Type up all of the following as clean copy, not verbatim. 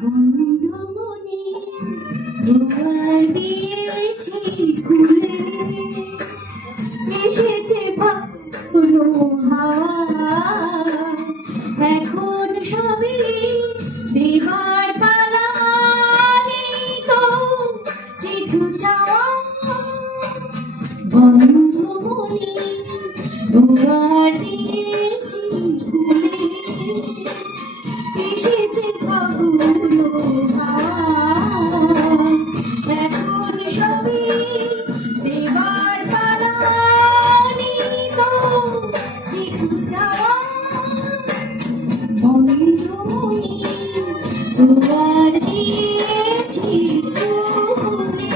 বন্ধুমণি দুয়ার দিয়েছি খুলে, এসেছে ভালো হাওয়া, এখন সবই দেবার পালা, নেই তো কিছু চাওয়া। বন্ধুমণি দুয়ার দিয়েছি খুলে, এসেছে ফাগুন হাওয়া, এখন সবই দেবার পালা, নেই তো কিছু চাওয়া। বন্ধুমণি দুয়ার দিয়েছি খুলে।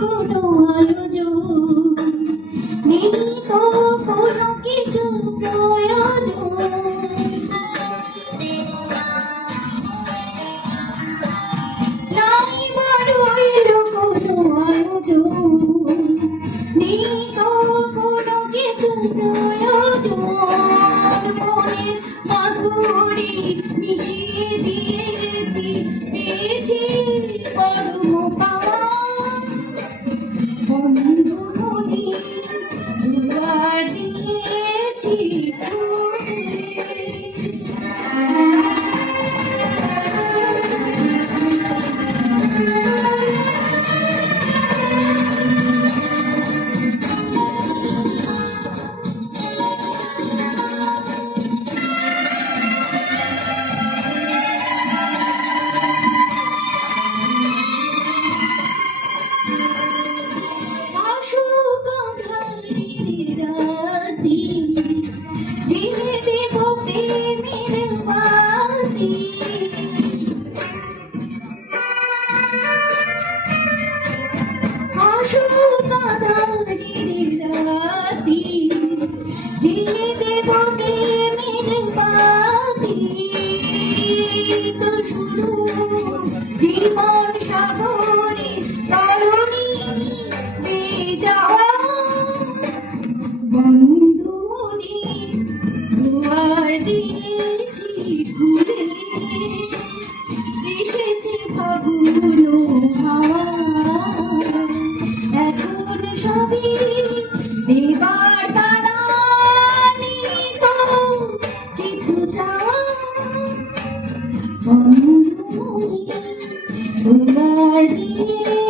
কোনো আয়োজন নেই তো কোনো কিছু প্রয়োজন, নাই বারইল কোনো আয়োজন, নেই তো কোনো কিছু প্রয়োজন। মনের মাধুরী মিশিয়ে দিয়েছি, পেয়েছি পরম পাওয়া। বন্ধুমণি দুয়ার দিয়েছি খুলে। ঢেলে দেব প্রেমের বাতি, অশোক আঁধারের রাতি, ঢেলে দেব প্রেমের বাতি। তোর শুরু জীবন সাগরে তরণী বেয়ে যাওয়া। বন্ধুমণি দুয়ার দিয়েছি খুলে, এসেছে ফাগুন হাওয়া, এখন সবই দেবার পালা, নেই তো কিছু চাওয়া। বন্ধুমণি দুয়ার দিয়ে